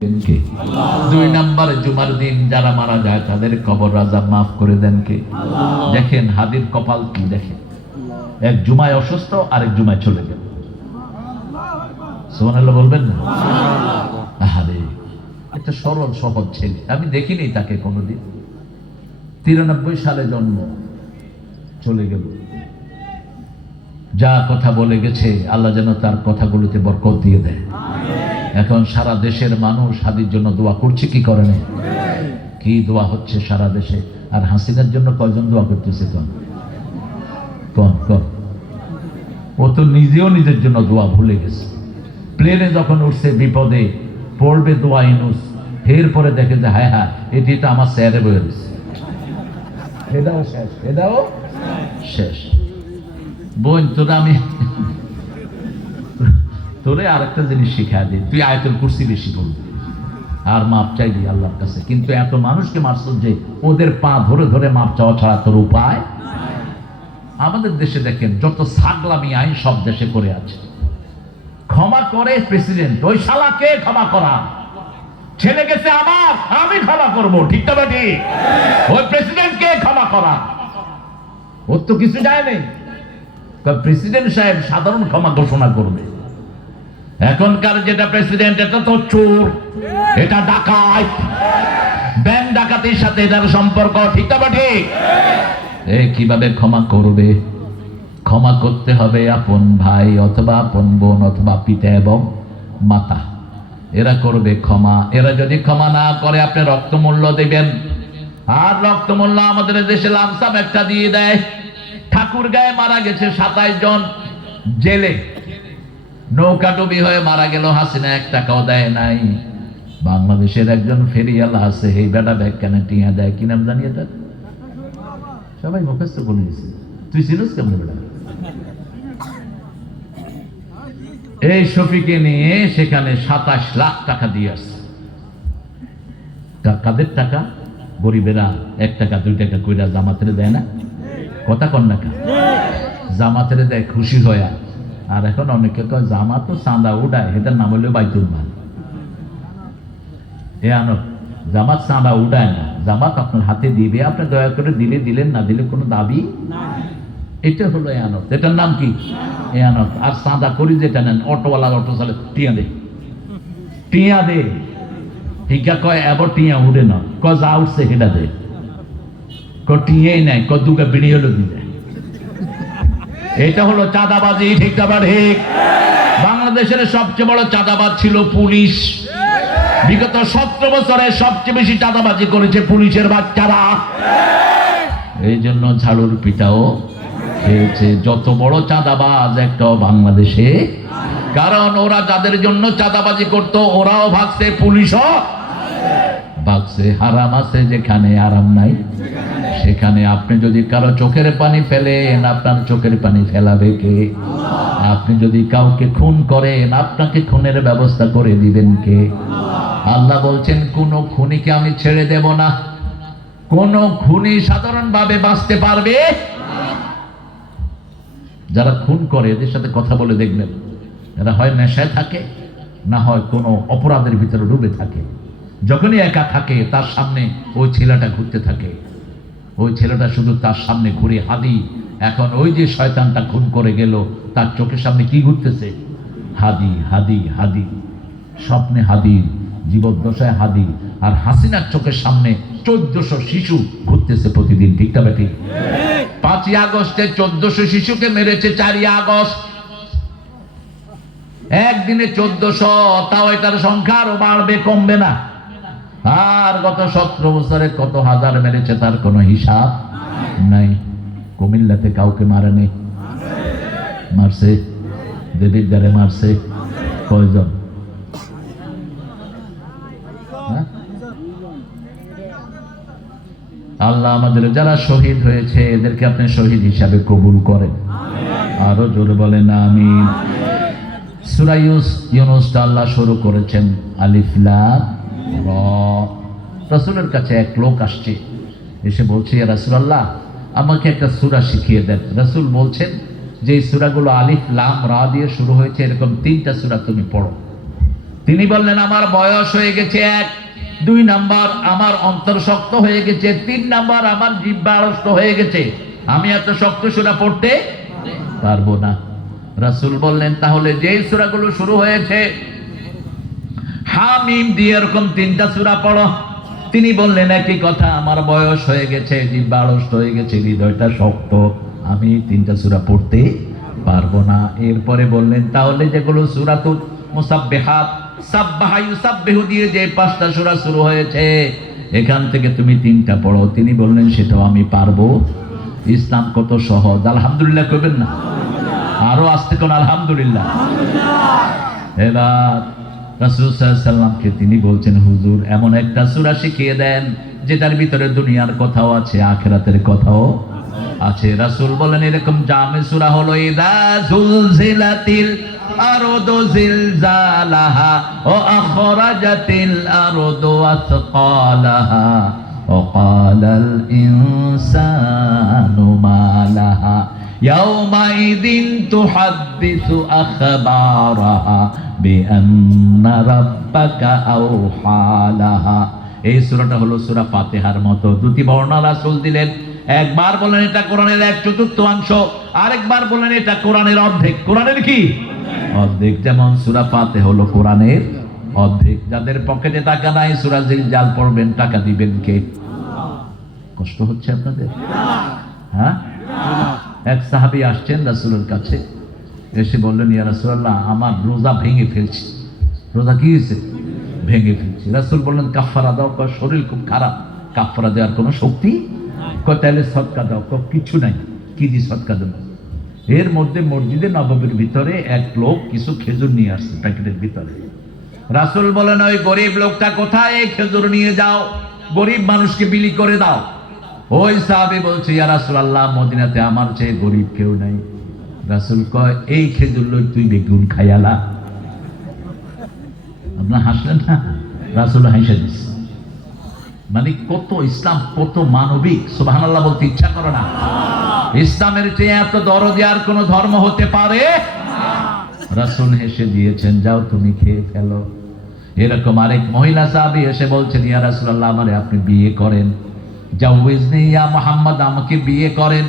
কে? দুই নম্বরে জুমার দিন যারা মারা যায় তাদের কবর আযাব মাফ করে দেন কে? দেখেন হাদির কপাল কি, দেখেন এক জুমায় অসুস্থ আরেক জুমায় চলে গেল। সুবহানাল্লাহ বলবেন না? আরে একটা সরল সহজ ছেলে, আমি দেখিনি তাকে কোনোদিন। 93 সালে জন্ম, চলে গেল। যা কথা বলে গেছে আল্লাহ যেন তার কথাগুলোতে বরকত দিয়ে দেয়। এখন সারা দেশের মানুষ হাদির জন্য দোয়া করছে, কি করে না? কি দোয়া হচ্ছে সারা দেশে। আর হাসিনার জন্য কয়জন দোয়া করতেছে? কন ও তো নিজেও নিজের জন্য দোয়া ভুলে গেছে। প্লেনে যখন উঠছে বিপদে পড়বে দোয়া ইনুস, এরপরে দেখে যে হায় হায় এটি তো আমার স্যারে বয়ে দিচ্ছে। এটাও শেষ, এটাও শেষ। বোন তোরে আরেকটা জিনিস শিখা দিই, তুই আয়াতুল কুরসি বেশি বলবি আর মাপ চাইবি আল্লাহর কাছে। কিন্তু এত মানুষকে মারছ যে ওদের পা ধরে ধরে মাপ চাওয়া ছাড়া তোর উপায়। আমাদের দেশে দেখেন যত ছাগলামি আইন সব দেশে করে আছে। ক্ষমা করে প্রেসিডেন্ট, ওই শালাকে ক্ষমা করা। ছেলে গেছে আমার, আমি ক্ষমা করবো, ঠিক না ঠিক? ওই প্রেসিডেন্টকে ক্ষমা করা, ওর তো কিছু যায় নেই। প্রেসিডেন্ট সাহেব সাধারণ ক্ষমা ঘোষণা করবে। এখনকার যেটা প্রেসিডেন্ট, এটা তো চোর, এটা ডাকাত, ব্যাংক ডাকাতির সাথে এটার সম্পর্ক, ঠিক না ঠিক? কিভাবে ক্ষমা করবে? ক্ষমা করতে হবে আপন ভাই অথবা আপন বোন অথবা পিতা এবং মাতা, এরা করবে ক্ষমা। এরা যদি ক্ষমা না করে আপনি রক্তমূল্য দিবেন। আর রক্তমূল্য আমাদের দেশে লামসাম একটা দিয়ে দেয়। ঠাকুরগাঁয়ে মারা গেছে 27 জন জেলে, নৌকাডুবি হয়ে মারা গেল, হাসিনা 1 টাকাও দেয় নাই। বাংলাদেশের একজন ফেরিওয়ালা আছে, এই বেটা ব্যাগ কেন টিয়া দেয়, কি নাম জানি এটা? সবাই মুখস্থ বলে দিচ্ছে, তুই ছিলিস কেমন বেটা? এই শফিকে নিয়ে সেখানে 27 লাখ টাকা দিয়ে আসছে। কাদের টাকা? গরিবেরা 1 টাকা 2 টাকা কইরা জামাতের দেয় না? কথা কন না, জামাতের দেয় খুশি হয়ে। আর এখন অনেকে কয় জামাত তো চাঁদা উঠায়, এটার নাম হলো বাইতুল মাল। জামাত চাঁদা উঠায় না, জামাত আপনার হাতে দিবে, আপনি দয়া করে দিলে দিলেন, না দিলে কোনো দাবি। এটা হলো এয়ানত, এটার নাম কি? এয়ানত। আর চাঁদা করি যেটা নেন, অটোওয়ালা অটো চালে টিয়া দে, টিয়া দে, ঠিকা কয় এবার টিয়া উঠে না, কয় যা উঠছে সেটা দে, টিয়াই নাই, দুটা বিড়ি হলো দিবে। এটা হলো চাঁদাবাজি, ঠিক না ঠিক? বাংলাদেশের সবচেয়ে বড় চাঁদাবাজ ছিল পুলিশ। বিগত 17 বছরে সবচেয়ে বেশি চাঁদাবাজি করেছে পুলিশের বাচ্চারা। এই জন্য ঝাড়ুর পিঠাও খেয়েছে। যত বড় চাঁদাবাজ একটাও বাংলাদেশে, কারণ ওরা যাদের জন্য চাঁদাবাজি করতো ওরাও ভাগছে, পুলিশও ভাগছে। হারাম আছে যেখানে আরাম নাই সেখানে। আপনি যদি কারো চোখের পানি ফেলেন, আপনার চোখের পানি ফেলাবে কে? আপনি যদি কাউকে খুন করেন, আপনাকে খুনের ব্যবস্থা করে দিবেন কে? আল্লাহ বলছেন কোন খুনিকে আমি ছেড়ে দেব না। কোন খুনি সাধারণভাবে বাঁচতে পারবে? যারা খুন করে এদের সাথে কথা বলে দেখবেন, এরা হয় নেশায় থাকে, না হয় কোনো অপরাধের ভিতরে ডুবে থাকে। যখনই একা থাকে তার সামনে ওই ছেলেটা ঘুরতে থাকে, ওই ছেলেটা শুধু তার সামনে ঘুরে। হাদি এখন ওই যে শয়তানটা খুন করে গেল, তার চোখের সামনে কি ঘুরতেছে? হাদি, হাদি, হাদি। স্বপ্নে হাদি, জীবদ্দশায় হাদি। আর হাসিনার চোখের সামনে 1400 শিশু ঘুরতেছে প্রতিদিন, ঠিক না ঠিক? 5ই আগস্টে 1400 শিশুকে মেরেছে। 4ই আগস্ট একদিনে 1400, তাও এটার সংখ্যা আরো বাড়বে, কমবে না। আর গত 17 বছরে কত হাজার মেরেছে তার কোনো হিসাব নাই। কুমিল্লাতে কাউকে মারে নেই, মারছে দেবিদ্বারে মারছে কয়জন? আল্লাহ আমাদের যারা শহীদ হয়েছে এদেরকে আপনি শহীদ হিসাবে কবুল করেন। আরো জোরে বলেন আমিন। সূরা ইউনূস আল্লাহ শুরু করেছেন আলিফ লাম র। রাসূলের কাছে এক লোক আসছে, এসে বলছে ইয়া রাসূলুল্লাহ আমাকে একটা সূরা শিখিয়ে দেন। রাসূল বলছেন যে এই সূরাগুলো আলিফ লাম রা দিয়ে শুরু হয়েছে, এরকম 3টা সূরা তুমি পড়ো। তিনি বললেন আমার বয়স হয়ে গেছে 1, 2 নাম্বার আমার অন্তর শক্ত হয়ে গেছে, 3 নাম্বার আমার জিহ্বা আড়ষ্ট হয়ে গেছে, আমি এত শক্ত সূরা পড়তে পারবো না। রাসূল বললেন তাহলে যে সূরাগুলো শুরু হয়েছে হামিম দিয়ে এরকম 3টা সূরা পড়ো। তিনি বললেন একই কথা, আমার বয়স হয়ে গেছে, জিহ্বা আড়ষ্ট হয়ে গেছে, হৃদয়টা শক্ত, আমি 3টা সূরা পড়তে পারবো না। এরপরে বললেন তাহলে যেগুলো সূরাতুল মুসাব্বিহাত, সাব্বাহা ইউসাব্বিহু দিয়ে যে 5টা সূরা শুরু হয়েছে এখান থেকে তুমি 3টা পড়ো। তিনি বললেন সেটাও আমি পারবো। ইসলাম কত সহজ! আলহামদুলিল্লাহ কইবেন না? আরো আসতে কোন আলহামদুলিল্লাহ। এবার রাসূল সাল্লাল্লাহু আলাইহি ওয়াসাল্লামকে তিনি বলছেন হুজুর এমন একটা সূরা শিখিয়ে দেন যেটার ভিতরে দুনিয়ার কথাও আছে আখিরাতের কথাও আছে। রাসূল বলেন এরকম জামে সূরা হলো ইযা যুলজিলাতিল আরদু জিলজালাহা ওয়া আখরাজাতিল আরদু আসকালাহা ওয়া ক্বালাল ইনসানু মা লাহা ইয়াউমাইযিন তুহাদ্দিসু আখবারাহা বিআন্না রাব্বাকা আওহা লাহা। এই সূরাটা হলো সূরা ফাতিহার মতো। দুটি বর্ণনা রাসূল দিলেন, একবার বলেন এটা কোরআনের 1/4 আরেকবার বলেন এটা কোরআনের অর্ধেক। কোরআনের কি অর্ধেক? যেমন সূরা ফাতিহা হলো কোরআনের অর্ধেক। যাদের পকেটে টাকা নাই সূরা জিলজাল পড়বেন, টাকা দিবেন কে? কষ্ট হচ্ছে আপনাদের? হ্যাঁ, এক সাহাবী আসছেন রাসূলের কাছে, এসে বললেন ইয়া রাসূলুল্লাহ আমার রোজা ভেঙে ফেলছি। রোজা কি হয়েছে? ভেঙে ফেলছি। রাসূল বললেন কাফারা দাও। শরীর খুব খারাপ, কাফারা দেওয়ার কোনো শক্তি? তাহলে সদকা দাও। কিছু নাই, কি দিয়ে সদকা দেবো? এর মধ্যে মসজিদে নববীর ভিতরে এক লোক কিছু খেজুর নিয়ে আসছে প্যাকেটের ভিতরে। রাসূল বলেন ওই গরিব লোকটা কোথায়? এই খেজুর নিয়ে যাও, গরিব মানুষকে বিলি করে দাও। ওই সাহাবী বলছে ইয়া রাসূলুল্লাহ মদিনাতে আমার চেয়ে গরিব কেউ নাই। রাসূল কয় এই খেজুর লই তুই বেগুন খাইয়ালা। আপনার হাসলেন না? রাসূল হাসে দিচ্ছে। মানে কত ইসলাম কত মানবিক! সুবহানাল্লাহ বলতে ইচ্ছা করে না? ইসলামের চেয়ে এত দরদি আর কোন ধর্ম হতে পারে? রাসূল হেসে দিয়েছেন, যাও তুমি খেয়ে ফেলো। এরকম আরেক মহিলা সাহাবী এসে বলছেন ইয়া রাসূলুল্লাহ আমারে আপনি বিয়ে করেন, জাওয়াজনি ইয়া মুহাম্মদ, আমাকে বিয়ে করেন।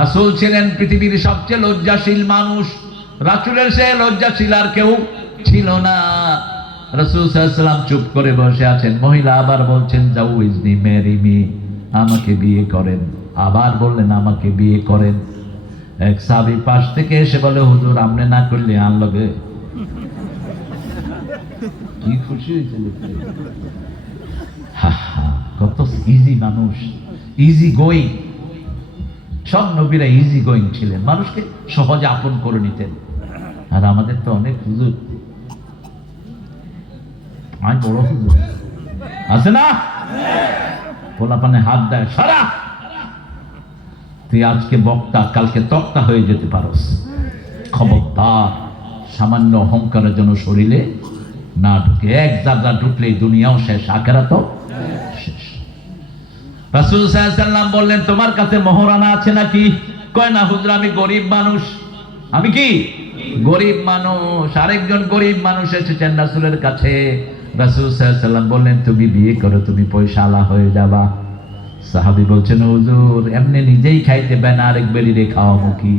রাসূল ছিলেন পৃথিবীর সবচেয়ে লজ্জাশীল মানুষ। রাসূলের সে লজ্জাশীল আর কেউ ছিল না। রাসূল সাল্লাল্লাহু আলাইহি ওয়াসাল্লাম চুপ করে বসে আছেন। মহিলা আবার বলছেন জাওয়াজনি ম্যারি মি, আমাকে বিয়ে করেন। আবার বললেন আমাকে বিয়ে করেন। এক সাহাবী পাশ থেকে এসে বলে হুজুর আপনি না করলে আন লগে। কি খুশি হয়েছে লোকটা! কত ইজি মানুষ, ইজি গোয়িং। সব নবীরা ইজি গোয়িং ছিলেন, মানুষকে সহজে আপন করে নিতেন। আর আমাদের তো অনেক হুজুর, আমি বড় হুজুর আছে না, পোলাপানে হাত দেয় সারা। তুই আজকে বক্তা কালকে তক্তা হয়ে যেতে পারস, খবরদার। সামান্য অহংকারের জন্য শরীরে না ঢুকে। এক জায়গা ঢুকলেই দুনিয়াও শেষ, আখিরাতও শেষ। রাসূল সাল্লাল্লাহু আলাইহি ওয়াসাল্লাম বললেন তোমার কাছে মোহরানা আছে নাকি? কয় না হুজুর আমি গরিব মানুষ। আমি কি গরিব মানুষ? আরেকজন গরিব মানুষ এসেছেন রাসূলের কাছে। রাসূল সাল্লাল্লাহু আলাইহি ওয়াসাল্লাম বললেন তুমি বিয়ে করো, তুমি পয়সাওয়ালা হয়ে যাবা। সাহাবী বলছেন হুজুর এমনি নিজেই খাইতে পায় না, আরেক বেরি রে খাওয়াবো কি?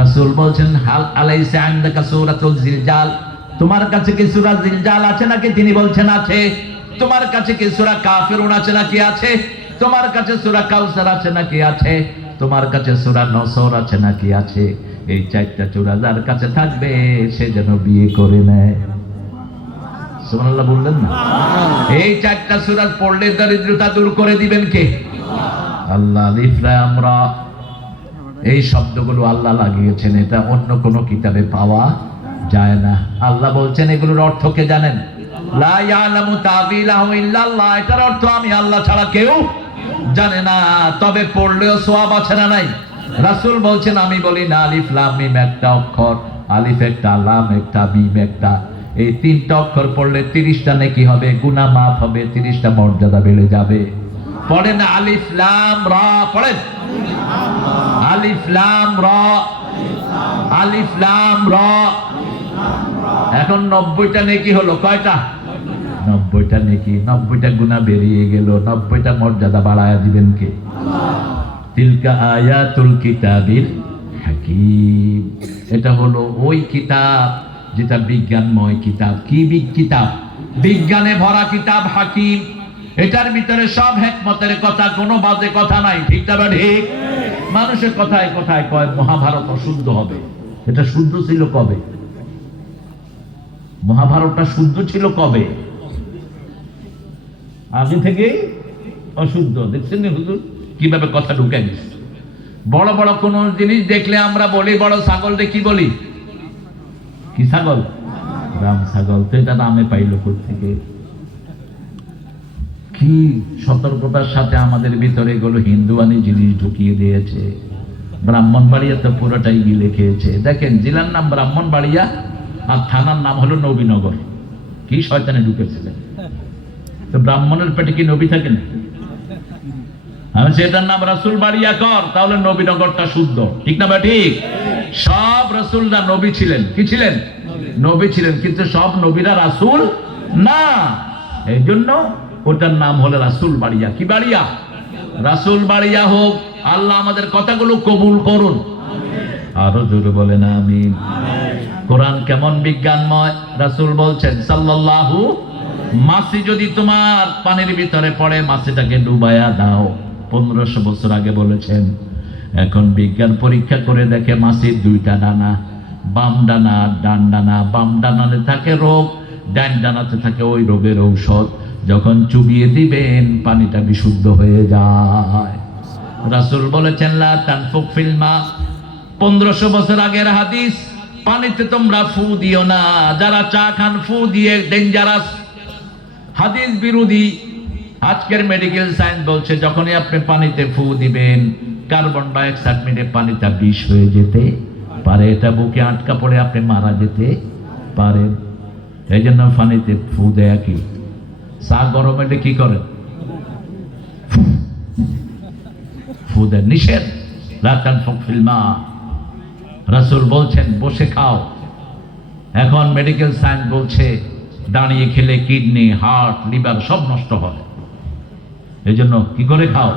রাসূল বলছেন হাল আলাইসা আনদাকা সূরাতুল জিলজাল, তোমার কাছে কি সূরা জিলজাল আছে নাকি? তিনি বলছেন আছে। তোমার কাছে কি সূরা কাফিরুন আছে নাকি? আছে। তোমার কাছে সূরা কাউসার আছে নাকি? আছে। তোমার কাছে সূরা নসর আছে নাকি? আছে। এই 4টা সূরা যার কাছে থাকবে সে যেন বিয়ে করে নেয়। সুবহানাল্লাহ বললেন না? এই 4টা সূরা পড়লে দরিদ্রতা দূর করে দিবেন কে? আল্লাহ। আলিফ লাম রা, এই শব্দগুলো আল্লাহ লাগিয়েছেন, এটা অন্য কোন কিতাবে পাওয়া যায় না। আল্লাহ বলছেন এগুলোর অর্থ কে জানেন? লা ইয়ালামু তাবিলাহু ইল্লাল্লাহ, এটার অর্থ আমি আল্লাহ ছাড়া কেউ জানে না। তবে পড়লেও সওয়াব আছে না নাই? রাসূল বলছেন আমি বলি না আলিফ লাম মিম একটা অক্ষর, আলিফ একটা, লাম একটা, মিম একটা, এই 3টা অক্ষর পড়লে 30টা নেকি হবে, গুনাহ মাফ হবে, 30টা মর্যাদা বেড়ে যাবে। পড়েন আলিফ লাম রা, পড়েন আলিফ লাম রা, আলিফ লাম রা। এখন 90টা নেকি হলো, কয়টা? 90টা নেকি, 90টা গুনাহ বেরিয়ে গেল, 90টা মর্যাদা বাড়ায়া দিবেন কে? তিলকা আয়াতুল কিতাবিল হাকিম। এটা হলো ওই কিতাব যেটা বিজ্ঞানময় কিতাব। কি কিতাব? বিজ্ঞানে ভরা কিতাব, হাকিম। এটার ভিতরে সব হিকমতের কথা, কোনো বাজে কথা নাই। ঠিক না ঠিক? মানুষের কথায় কথায় কয় মহাভারত অশুদ্ধ হবে। এটা শুদ্ধ ছিল কবে? মহাভারতটা শুদ্ধ ছিল কবে? আগে থেকেই অশুদ্ধ। দেখছেন না হুজুর কিভাবে কথা ঢুকে গেছে? বড় বড় কোন জিনিস দেখলে আমরা বলি বড় ছাগল দেখি, বলি কি ছাগল? রাম ছাগল। তো এটা নামে পাইল থেকে? কি সতর্কতার সাথে আমাদের ভিতরে এগুলো হিন্দুয়ানি জিনিস ঢুকিয়ে দিয়েছে। ব্রাহ্মণবাড়িয়া তো পুরোটাই গিলে খেয়েছে। দেখেন জেলার নাম ব্রাহ্মণবাড়িয়া আর থানার নাম হলো নবীনগর। কি শয়তানে ঢুকেছিলেন? তো ব্রাহ্মণের পেটে কি নবী থাকে না? আমি সেটার নাম রাসূল বাড়িয়া কর, তাহলে নবীনগরটা শুদ্ধ। ঠিক না ঠিক? সব রাসূলরা নবী ছিলেন। কি ছিলেন? নবী ছিলেন, কিন্তু সব নবীরা রাসূল না। এই জন্য ওটার নাম হলো রাসূল বাড়িয়া। কি বাড়িয়া? রাসূল বাড়িয়া হোক। আল্লাহ আমাদের কথাগুলো কবুল করুন। আরো জোরে বলেন আমিন। কোরআন কেমন বিজ্ঞানময়! রাসূল বলছেন সাল্লাল্লাহু, মাছি যদি তোমার পানির ভিতরে পড়ে, মাছিটাকে ডুবায়া দাও। 1500 বছর আগে বলেছেন। এখন বিজ্ঞান পরীক্ষা করে দেখে মাছির 2টা ডানা, বাম ডানা ডান ডানা। বাম ডানাতে থাকে রোগ, ডান ডানাতে থাকে ওই রোগের ঔষধ। যখন চুবিয়ে দিবেন পানিটা বিশুদ্ধ হয়ে যায়। রাসূল বলেছেন লা তানফুক ফিল মা। 1500 বছর আগের হাদিস। পানিতে তোমরা ফু দিও না। যারা চা খান ফু দিয়ে ডেঞ্জারাস, হাদিস বিরোধী। আজকের মেডিকেল সায়েন্স বলছে যখনই আপনি পানিতে ফু দিবেন কার্বন ডাইঅক্সাইড মিলে পানিটা বিষ হয়ে যেতে পারে। এটা বুকে আটকা পড়ে আপনি মারা যেতে পারেন। এই জন্য পানিতে ফু দেয়া কি? চা গরম হলে কি করে? ফু দেন, নিষেধ। লা তানফুক ফিল মা। রাসূল বলছেন বসে খাও। এখন মেডিকেল সায়েন্স বলছে দাঁড়িয়ে খেলে কিডনি, হার্ট, লিভার সব নষ্ট হয়। এই জন্য কি করে খাও?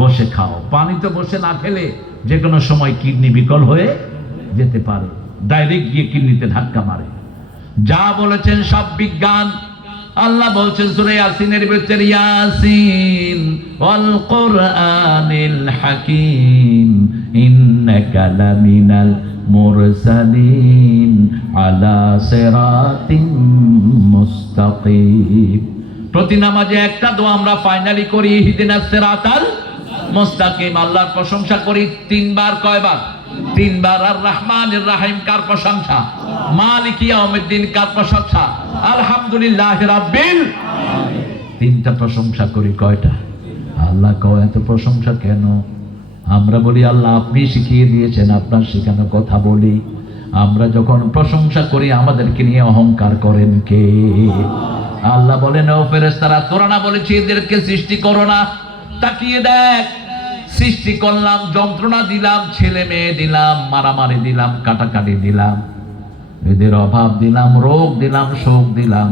বসে খাও। পানি তো বসে না খেলে যে কোনো সময় কিডনি বিকল হয়ে যেতে পারে, ডাইরেক্ট গিয়ে কিডনিতে ধাক্কা মারে। যা বলেছেন সব বিজ্ঞান। আল্লাহ বলছেন সূরা ইয়াসিনের ভিতরে, ইয়াসিন ওয়াল কুরআনিল হাকিম ইন্নাকা লামিনাল মুরসালিন আলা সিরাতিম মুস্তাকিম। প্রতি নামাজে একটা দোয়া আমরা ফাইনালি করি, ইহদিনাস সিরাতাল মুস্তাকিম। আল্লাহর প্রশংসা করি 3 বার। কয়বার? 3 বার। আর রহমানির রহিম কার প্রশংসা? মালিক ইয়াউমিদ্দিন কার প্রশংসা? আলহামদুলিল্লাহি রাব্বিল আলামিন। 3টা প্রশংসা করি। কয়টা? আল্লাহ কয় এত প্রশংসা কেন? আমরা বলি আল্লাহ আপনি শিখিয়ে দিয়েছেন, আপনার শেখানো কথা বলি। আমরা যখন প্রশংসা করি আমাদেরকে নিয়ে অহংকার করেন কে? আল্লাহ বলেন ও ফেরেশতারা, তোরা না বলেছি এদেরকে সৃষ্টি করো না? তাকিয়ে দেখ, সৃষ্টি করলাম, যন্ত্রণা দিলাম, ছেলে মেয়ে দিলাম, মারামারি দিলাম, কাটাকাটি দিলাম, এদের অভাব দিলাম, রোগ দিলাম, শোক দিলাম।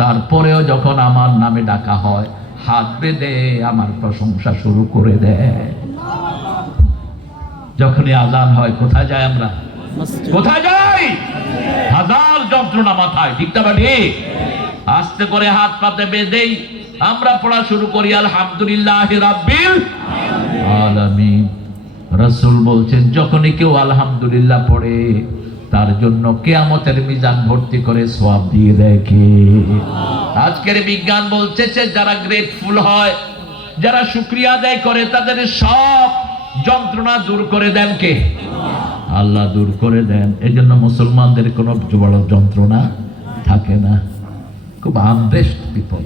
তারপরেও যখন আমার নামে ডাকা হয় হাত বেঁধে আমার প্রশংসা শুরু করে দেয়। যখনই আজান হয় কোথায় যাই আমরা? কোথায় যাই? হাজার যন্ত্রণা মাথায়। ঠিক না ঠিক? আস্তে করে হাত পাতে বেঁধেই আমরা পড়া শুরু করি আলহামদুলিল্লাহি রাব্বিল আলামিন। রাসূল বলছেন যখনই কেউ আলহামদুলিল্লাহ পড়ে তার জন্য কিয়ামতের মিজান ভর্তি করে সওয়াব দিয়ে দেয় কে? আজকের বিজ্ঞান বলছে যে যারা গ্রেটফুল হয়, যারা শুকরিয়া আদায় করে, তাদের সব যন্ত্রণা দূর করে দেন কে? আল্লাহ দূর করে দেন। এই জন্য মুসলমানদের কোনো বড় যন্ত্রণা থাকে না। খুব আনরেস্ট পিপল।